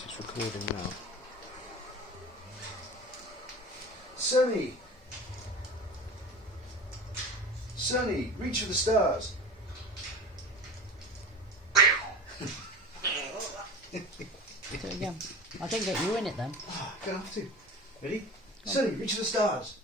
Yes, it's recording now. Sonny! Sonny, reach for the stars. Do it again. I didn't get you in it then. Gonna have to. Ready? Sonny, reach for the stars.